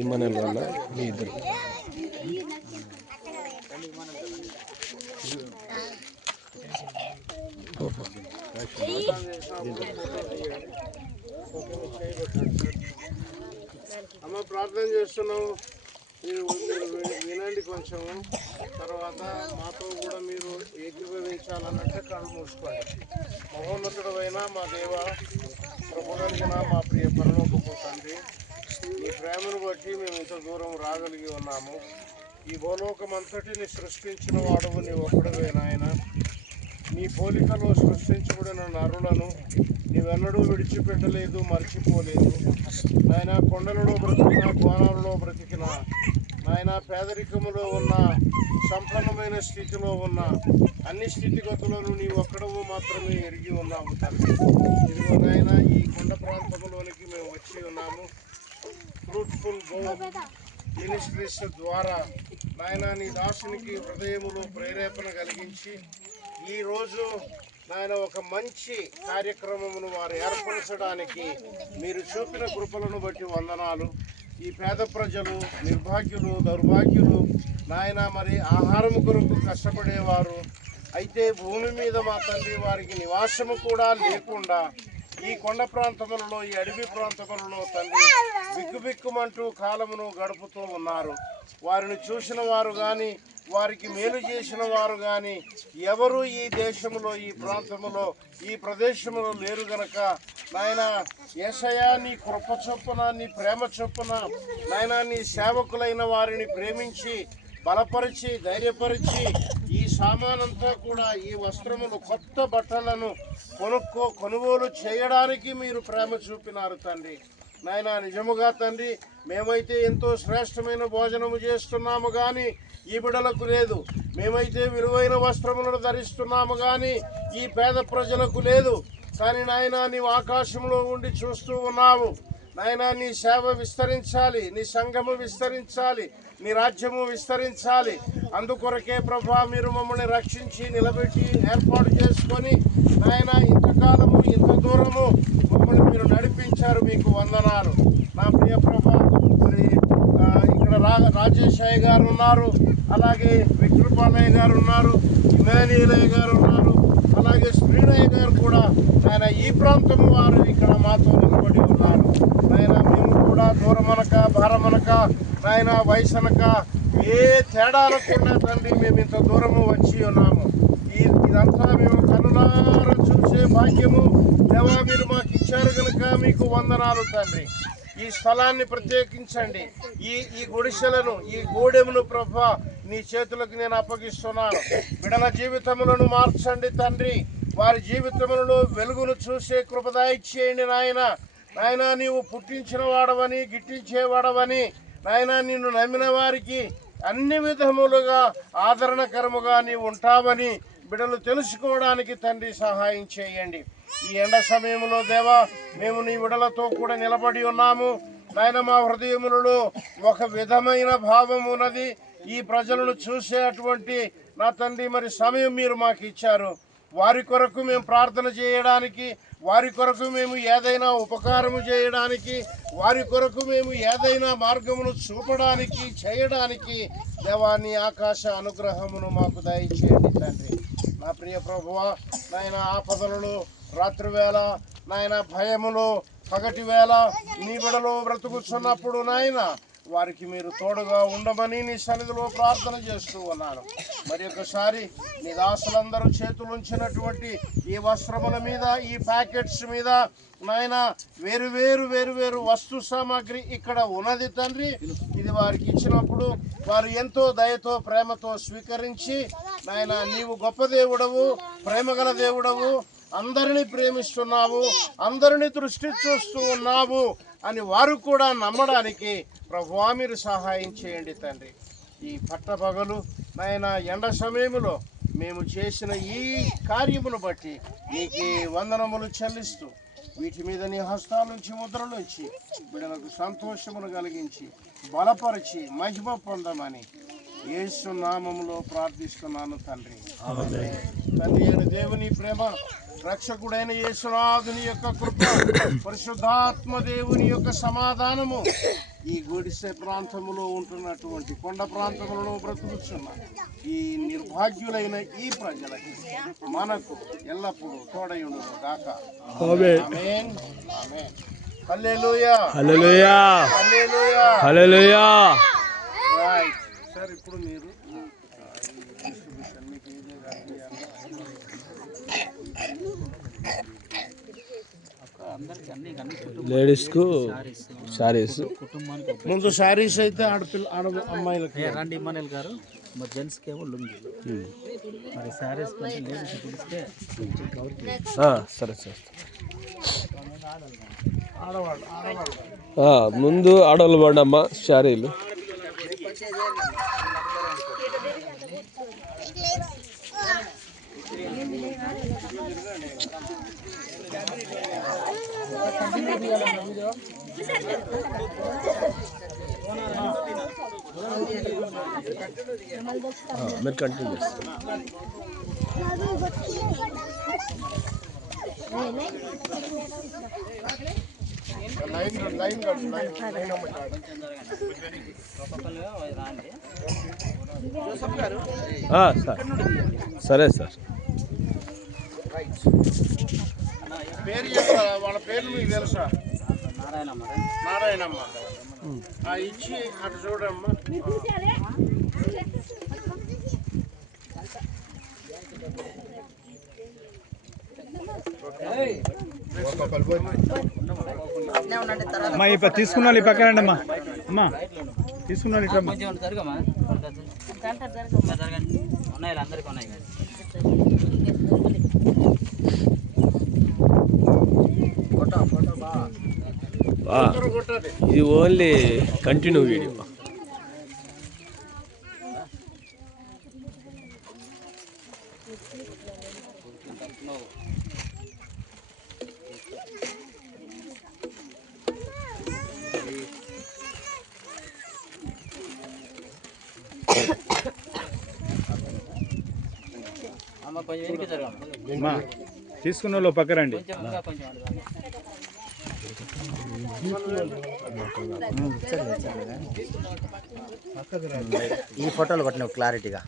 ఇమ్మనల్ వాళ్ళ మీ ఇద్దరు అమ్మ ప్రార్థన చేస్తున్నాము. మీరు వినండి కొంచెము. తర్వాత మాతో కూడా మీరు ఏకీభవించాలన్నట్టే కళ్ళు మూసుకోండి. మహోన్నతుడైన మా దేవ, ప్రభుగలిగిన మా ప్రియ పరలోకపు తండ్రి, మీ ప్రేమను బట్టి మేము ఇంత దూరం రాగలిగి ఉన్నాము. ఈ భూలోకం అంతటిని సృష్టించిన వాడవు నీ ఒక్కడవే నాయన. నీ పోలికలో సృష్టించబడిన నరులను నీవెన్నడూ విడిచిపెట్టలేదు, మర్చిపోలేదు నాయన. కొండలలో బ్రతికిన, కోణాలలో బ్రతికిన నాయన, పేదరికములో ఉన్న, సంపన్నమైన స్థితిలో ఉన్న అన్ని స్థితిగతులను నీ ఒక్కడవు మాత్రమే ఎరిగి ఉన్నాము తండ్రి. ఇదిగో నాయన, ఈ కొండ ప్రాంతంలోనికి మేము వచ్చి ఉన్నాము. ఫ్రూట్ఫుల్ మినిస్ట్రీస్ ద్వారా నాయన నీ దాసునికి హృదయములో ప్రేరేపణ కలిగించి ఈరోజు నాయన ఒక మంచి కార్యక్రమమును వారు ఏర్పరచడానికి మీరు చూపిన కృపలను బట్టి వందనాలు. ఈ పేద ప్రజలు, నిర్భాగ్యులు, దౌర్భాగ్యులు నాయన, మరి ఆహారము కొరకు కష్టపడేవారు అయితే భూమి మీద మా తండ్రి వారికి నివాసము కూడా లేకుండా ఈ కొండ ప్రాంతములలో, ఈ అడవి ప్రాంతములలో తండ్రి బిక్కుబిక్కుమంటూ కాలమును గడుపుతూ ఉన్నారు. వారిని చూసిన వారు కానీ, వారికి మేలు చేసిన వారు కానీ ఎవరు ఈ దేశంలో, ఈ ప్రాంతంలో, ఈ ప్రదేశంలో లేరు గనక నాయన యేసయ్యా, నీ కృప చొప్పున, నీ ప్రేమ చొప్పున నాయన నీ సేవకులైన వారిని ప్రేమించి బలపరిచి ధైర్యపరిచి ఈ సామానంతా కూడా, ఈ వస్త్రములు, కొత్త బట్టలను కొనుగోలు చేయడానికి మీరు ప్రేమ చూపినారు తండ్రి. నాయన నిజముగా తండ్రి, మేమైతే ఎంతో శ్రేష్టమైన భోజనము చేస్తున్నాము కానీ ఈ బిడలకు లేదు. మేమైతే విలువైన వస్త్రములను ధరిస్తున్నాము కానీ ఈ పేద ప్రజలకు లేదు. కానీ నాయన నీవు ఆకాశంలో ఉండి చూస్తూ ఉన్నావు నాయన. నీ సేవ విస్తరించాలి, నీ సంఘము విస్తరించాలి, నీ రాజ్యము విస్తరించాలి. అందుకొరకే ప్రభా మీరు మమ్మల్ని రక్షించి నిలబెట్టి ఏర్పాటు చేసుకొని నాయన ఇంతకాలము ఇంత దూరము మమ్మల్ని మీరు నడిపించారు. మీకు వందనాలు నా ప్రియ ప్రభా. మరి ఇక్కడ రాజేశయ్య గారు ఉన్నారు, అలాగే విక్రపాలయ్య గారు ఉన్నారు, ఇమానియలయ్య గారు ఉన్నారు, అలాగే శ్రీనయ్య గారు కూడా ఆయన ఈ ప్రాంతం వారు ఇక్కడ మాతో నిలబడి ఉన్నారు. ఆయన మేము కూడా దూరమనక, భారమనక, ఆయన వయసనక ఏ తేడా అనకుండా తండ్రి మేము ఇంత దూరము వచ్చి ఉన్నాము. ఇదంతా మేము కనులారా చూసే భాగ్యము దేవా మీరు మాకు ఇచ్చారు కనుక మీకు వందనాలు తండ్రి. ఈ స్థలాన్ని ప్రత్యేకించండి. ఈ గుడిసెలను, ఈ గూడెమును ప్రభా నీ చేతులకు నేను అప్పగిస్తున్నాను. బిడల జీవితములను మార్చండి తండ్రి. వారి జీవితములలో వెలుగును చూసే కృప దయచేయండి నాయన. నాయన నీవు పుట్టించిన వాడవని, గిట్టించేవాడవని నాయన, నిన్ను నమ్మిన వారికి అన్ని విధములుగా ఆదరణకరముగా నీవు ఉంటావని బిడలు తెలుసుకోవడానికి తండ్రి సహాయం చేయండి. ఈ ఎండ సమయంలో దేవా మేము నీ బిడలతో కూడా నిలబడి ఉన్నాము నాయన. మా హృదయములలో ఒక విధమైన భావం ఉన్నది. ఈ ప్రజలను చూసేటువంటి నా తండ్రి మరి సమయం మీరు మాకు ఇచ్చారు. వారి కొరకు మేము ప్రార్థన చేయడానికి, వారి కొరకు మేము ఏదైనా ఉపకారము చేయడానికి, వారి కొరకు మేము ఏదైనా మార్గమును చూపడానికి, చేయడానికి దేవాన్ని ఆకాశ అనుగ్రహమును మాకు దయచేయండి తండ్రి. నా ప్రియ ప్రభువా నాయన, ఆపదలలో, రాత్రివేళ నాయన, భయములో, పగటి వేళ నీ బిడలో బ్రతుకుతున్నప్పుడు నాయన వారికి మీరు తోడుగా ఉండమని నీ సన్నిధిలో ప్రార్థన చేస్తూ ఉన్నాను. మరి ఒకసారి నీ దాసులందరూ చేతులుంచినటువంటి ఈ వస్త్రముల మీద, ఈ ప్యాకెట్స్ మీద నాయన వేరు వస్తు సామాగ్రి ఇక్కడ ఉన్నది తండ్రి. ఇది వారికి ఇచ్చినప్పుడు వారు ఎంతో దయతో, ప్రేమతో స్వీకరించి నాయన నీవు గొప్ప దేవుడవు, ప్రేమగల దేవుడవు, అందరినీ ప్రేమిస్తున్నావు, అందరినీ దృష్టి చూస్తూ ఉన్నావు అని వారు కూడా నమ్మడానికి ప్రభువా మీరు సహాయం చేయండి తండ్రి. ఈ పట్టపగలు నాయన ఎండ సమయంలో మేము చేసిన ఈ కార్యమును బట్టి నీకు వందనములు చెల్లిస్తూ వీటి మీద నీ హస్తాల నుంచి, ముద్రలోంచి బిడ్డలకు సంతోషమును కలిగించి బలపరిచి మహిమ పొందమని యేసు నామములో ప్రార్థిస్తున్నాను తండ్రి. తండ్రి అయిన దేవుని ప్రేమ, రక్షకుడైన యేసునాథుని యొక్క కృప, పరిశుద్ధాత్మ దేవుని యొక్క సమాధానము ఈ గుడిసె ప్రాంతములో ఉంటున్నటువంటి కొండ ప్రాంతములలో బ్రతుకుతున్న ఈ నిర్భాగ్యులైన ఈ ప్రజలకి మనకు ఎల్లప్పుడూ తోడయుండును గాక. ఆమేన్. ఆమేన్. హల్లెలూయా. హల్లెలూయా. హల్లెలూయా. హల్లెలూయా. రైట్ సార్, ఇప్పుడు మీరు మీకు లేడీస్కు శారీస్ ముందు శారీస్ అయితే అమ్మాయిలకి రండి ఇమ్మానుయల్ గారు, మరి జెంట్స్కి ఏమో లుంగి, మరి శారీస్ కొంచెం లేడీస్ పిలిస్తే సరే సార్. ఆడవాళ్ళు ముందు ఆడవాళ్ళు పడమ్మా శారీలు. మీరు కంటిన్యూ చేస్తారు. సార్ సరే సార్. పేరు చెప్పరా? వాళ్ళ పేర్లు మీకు తెలుసా? నారాయణమ్మ. ఇచ్చి అటు చూడమ్మా. అమ్మా ఇప్పుడు తీసుకున్నాను, ఈ పక్కనండి అమ్మా. అమ్మా తీసుకున్నాను ఇట్లా అందరికీ ఉన్నాయి కదా. ఇది ఓన్లీ కంటిన్యూ వీడియో. తీసుకున్న వాళ్ళు పక్కరండి. ఈ ఫోటోలు కొట్టినావు క్లారిటీగా.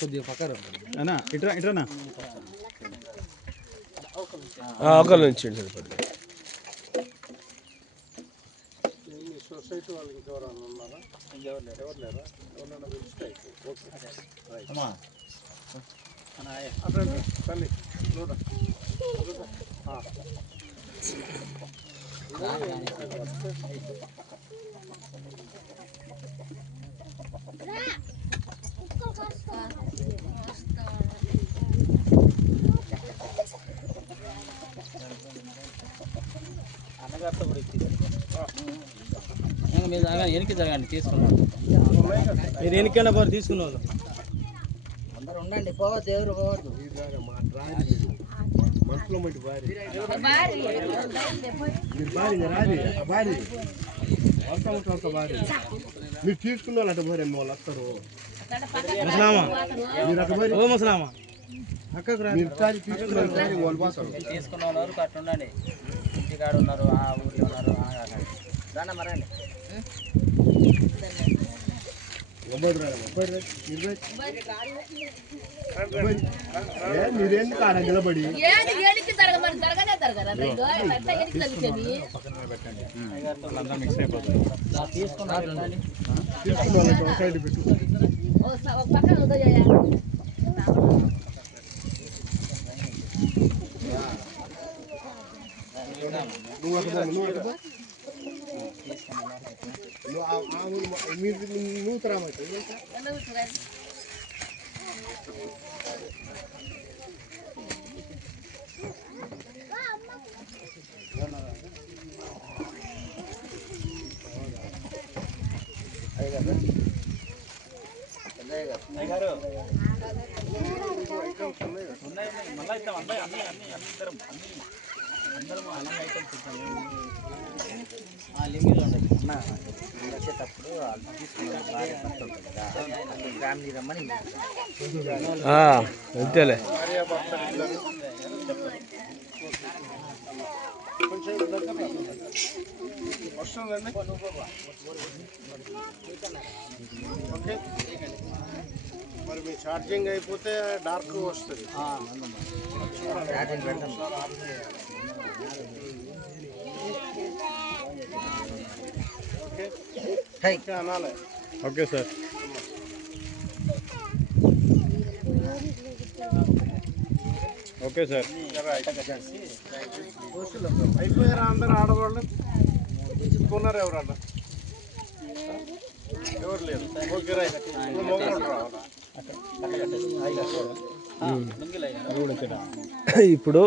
కొద్దిగా పక్కన ఇట్రా ఇట్రానా ఒకరి నుంచి సరిపోతుంది. సొసైటీ వాళ్ళకి ఇంకెవరన్నా ఉన్నారా? ఎవరు లేరా? ఎవరన్నా పిలిస్తే తల్లి చూడ. అన్నగారితో కూడా మీరు వెనక్కి జరగండి, తీసుకున్నాను. మీరు వెనకైనా పోరు తీసుకున్నాను. అందరు ఉండండి, పోవద్దు, ఎవరు పోవద్దు. మనసులో మట్టి భారీ మీరు తీసుకున్న వాళ్ళంటే భారీ వాళ్ళు వస్తారు. తీసుకున్న వాళ్ళు అట్లా ఉండండి. ఇంటికాడ ఉన్నారు, ఆ ఊర్లో ఉన్నారు, దాన్ని మరండి. మీరేం కాడ నిలబడి నూతరామైతే ఐటమ్స్ ఉన్నాయి. లింగిలో ఉండదు వచ్చేటప్పుడు తీసుకున్నారు భార్య భర్త ఉంటుంది కదా ఫ్యామిలీ రమ్మని అంతేలే. కొంచెం దగ్గర వస్తుందండి. ఓకే, మరి మీ ఛార్జింగ్ అయిపోతే డార్క్ వస్తుంది. ఛార్జింగ్ పెడతాం. ఓకే, హై ఓకే అనాలి. Okay sir. Okay sir. అయిపోయారా అందరు ఆడవాళ్ళు? కొన్నారు ఎవరన్నా? ఎవరు లేరు. Okay right. మొగోళ్ళు రావాలా? ఇప్పుడు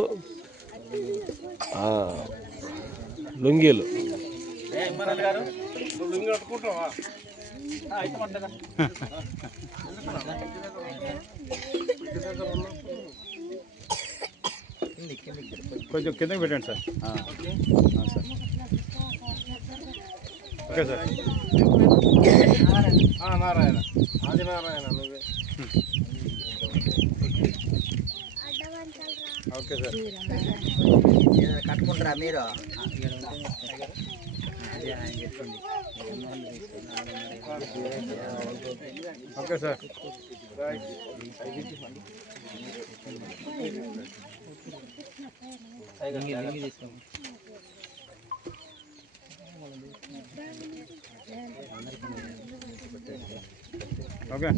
లుంగీలు నువ్వు లింగ్ కట్టుకుంటావా? కొంచెం కిందకి పెట్టండి sir. Sir okay sir. Narayana, ఆది నారాయణ నువ్వే. Okay sir. కట్టుకుంటారా మీరు? Okay sir. ఓకే.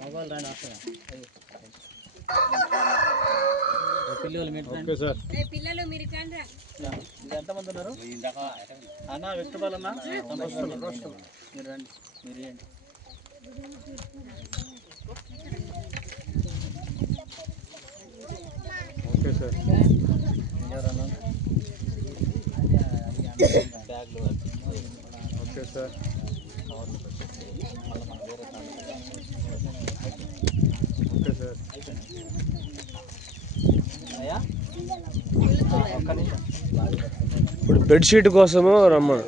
మొబైల్ రాని వస్తుందా? పిల్లలు మీరు ఓకే సార్. పిల్లలు మీరు కండ్రా ఎంతమంది ఉన్నారు అన్న? వ్యక్తిపాలన్నా మీరు రండి, మీరు రండి. Okay sir. ఎవరన్నా బ్యాగ్లు ఓకే సార్. Okay sir. అయ్యా ఒక్క నిమిషం. ఇప్పుడు బెడ్షీట్ కోసము రమ్మను.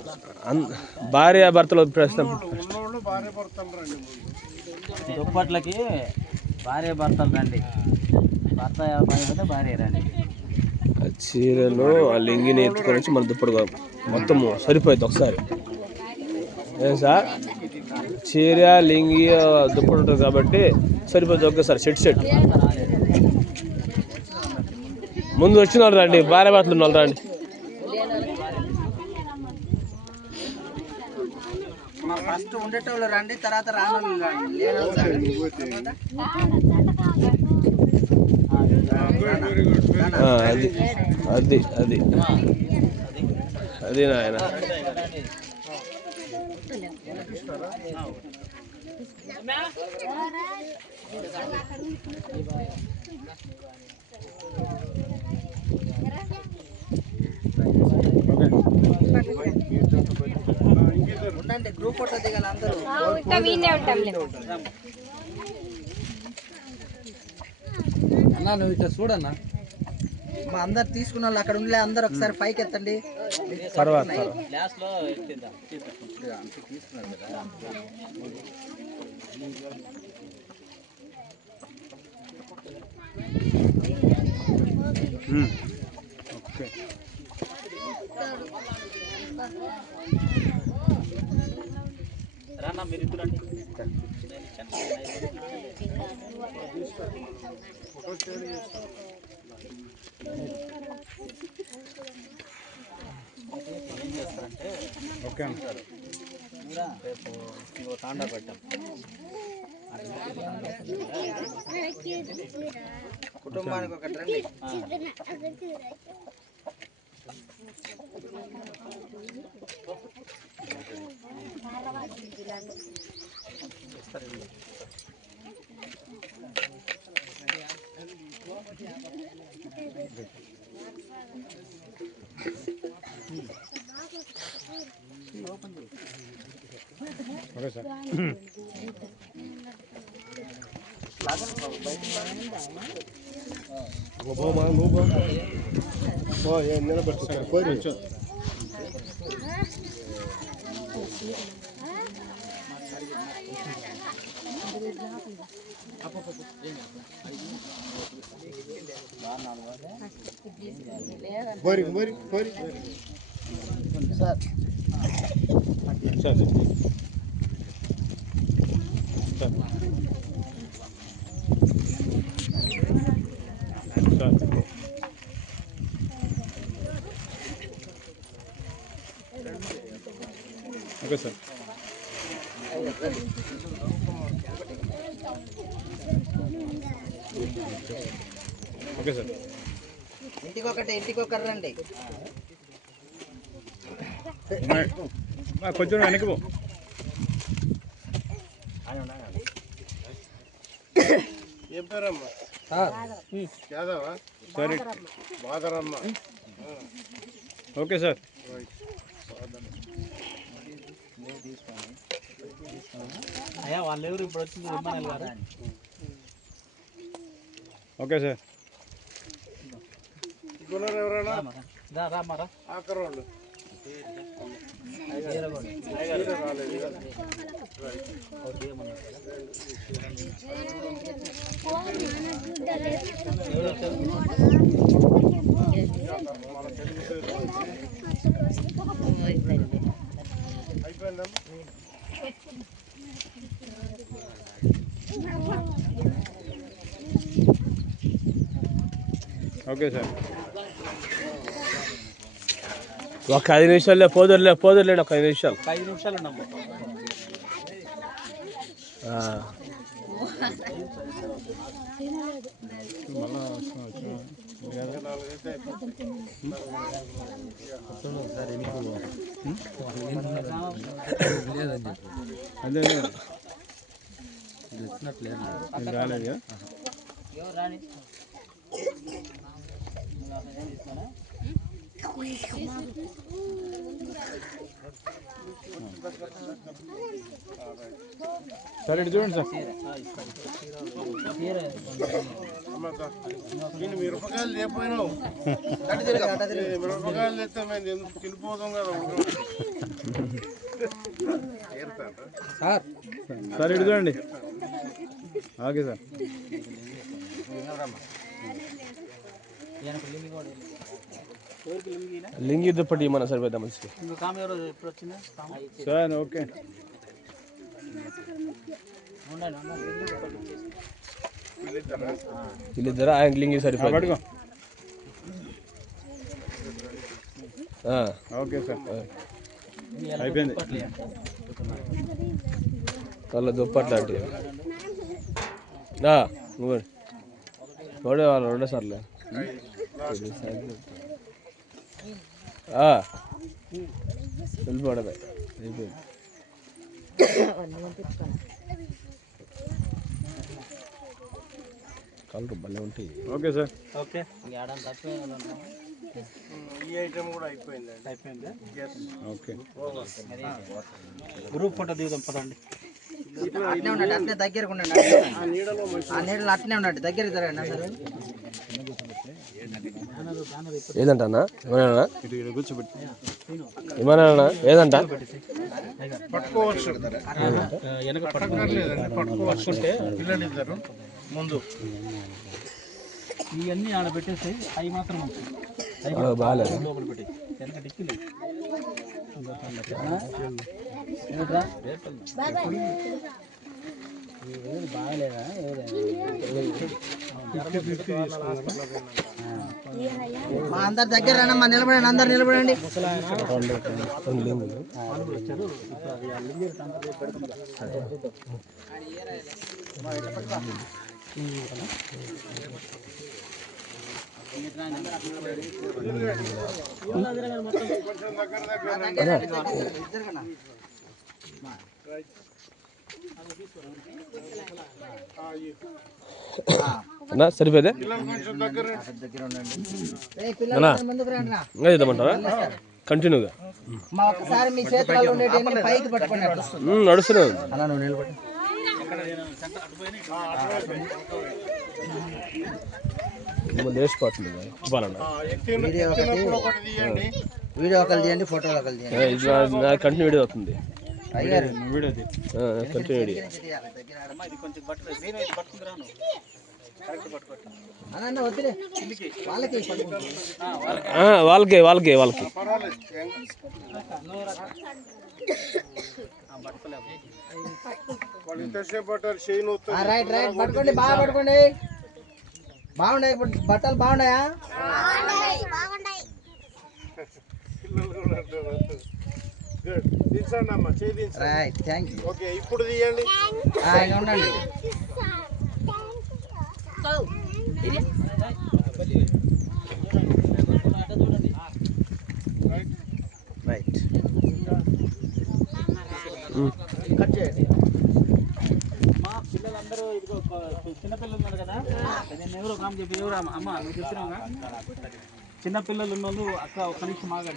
భార్య భర్తలు ప్రస్తుతం ఉన్నోళ్ళు భార్య భర్తలు రండి ముందు. దుప్పట్లకి భార్య భర్తలు రండి. భర్త పని పోతే భార్య రండి. ఆ చీరను ఆ లింగిని ఎత్తుకొని వచ్చి మన దుప్పటి మొత్తం సరిపోయింది ఒకసారి. ఏం సార్, చీర లింగి దుప్పటి ఉంటుంది కాబట్టి సరిపోతుంది ఒకేసారి. సెట్ ముందు వచ్చిన వాళ్ళు రండి, భార్య భర్తలు ఉన్న వాళ్ళు రండి. ఫస్ట్ ఉండేటోళ్ళు రండి, తర్వాత రానోళ్ళు రండి. అది అది అది అది నాయన. ఉండండి, గ్రూప్ ఫోటో దిగాలి అందరూ. అన్నా నువ్వు ఇట్లా చూడన్నా. మా అందరు తీసుకున్న వాళ్ళు అక్కడ ఉండలే, అందరు ఒకసారి పైకి ఎత్తండి. తర్వాత ఓకే. రానా మీరు ఇద్దరు రండి. ఏం చేస్తారంటే ఓకే అన్న. రేపు ఇంకో తాండా పెట్టాం. కుటుంబానికి ఒకటి రండి. Okay sir. Sir okay sir. Okay sir. ఇంటికొకటి రండి. కొంచెం వెనక్కి పో. ఏం పేరమ్మా? యాదవా? సరే బాదరమ్మ. Okay sir. అయ్యా వాళ్ళు ఎవరు ఇప్పుడు వచ్చింది విమానాలు కదా. Okay sir. గుణర్ ఎవరైనా రామారా ఆకరోళ్ళు రాలేదు కదా. అయిపోయిందా? Okay sir. ఒక 5 నిమిషాల్లో పోదురులేండి. ఒక 5 నిమిషాలు. 5 నిమిషాలు ఉన్నాము. అదే రాలేదు. సరే ఇటు చూడండి సార్. నేను మిరపకాయలు లేకపోయినావు. మిరపకాయలు తెస్తే మేము ఎందుకు తినిపోదాం కదా. సార్ సార్ ఇటు చూడండి. Okay sir. లింగి దుప్పటి మన సరిపోద్దాం మంచిగా. Sir okay. వీళ్ళిద్దరు ఆయన లింగి సరిపోద్ది. పట్టుకో. Okay sir. అయిపోయింది. వాళ్ళ దుప్పట్లు అంటే నువ్వు వాళ్ళు 2 సార్లే వెళ్ళిపోవడమే అయిపోయింది. కలర్ భలే ఉంటాయి. Okay sir. ఓకే ఈ ఐటమ్ కూడా అయిపోయింది. ఓకే. గ్రూప్ ఫోటో దిగుదాం పదండి. అట్నే ఉండండి, అట్నే దగ్గరకు ఉండండి. ఆ నీడలో అట్నే ఉండండి, దగ్గర జరగండి అందరూ. ఏదంటన్నా కూర్చోబెట్టి ఏమన్నా ఏదంట పట్టుకోవచ్చు. పట్టుకోవచ్చు. పిల్లలిద్దరు ముందు ఇవన్నీ ఆడ పెట్టేసి అవి మాత్రం బాగాలేదు. లోపల పెట్టి వెనక డిక్కిలేదు. బాగలేదా? మా అందరి దగ్గర మా నిలబడండి, అందరు నిలబడండి. అన్నా సరిపోయితే చేద్దామంటారా కంటిన్యూగా? ఒకసారి మీ చేతుల్లో ఉండేటివన్నీ పైకి పట్టుకుని నడుస్తున్నాను. అలా నువ్వు నిలబడి లేచిపోతుంది ఇవ్వాలన్నా వీడియో ఒకటి తీయండి. వీడియో ఒకరు తీయండి, ఫోటో ఒకరు తీయండి. ఇది నా కంటిన్యూ వీడియో అవుతుంది. అయ్యారు కంటిన్యూ వీడియో అన్న వద్దులే వాళ్ళకి వాళ్ళకి పర్వాలేదు. వాళ్ళు ఇంతసేపు పట్టారు చేయి నొత్తుంది. రైట్ పట్టుకోండి, బాగా పట్టుకోండి. బాగున్నాయి ఇప్పుడు బట్టలు బాగున్నాయా? పిల్లలు కూడా అంటారు. గుడ్. దించండి అమ్మ, చేయి దించండి. Right, thank you. ఓకే, ఇప్పుడు తీయండి. ఇంకా ఉండండి. రైట్, కట్ చేయండి. మా పిల్లలందరూ ఇదిగో చిన్నపిల్లలు ఉన్నారు కదా, నేను ఎవరో కామ్ చెప్పి ఎవరు అమ్మ నువ్వు చెప్పినావుగా, చిన్నపిల్లలు ఉన్న వాళ్ళు అక్క ఒక్క నిమిషం ఆగండి.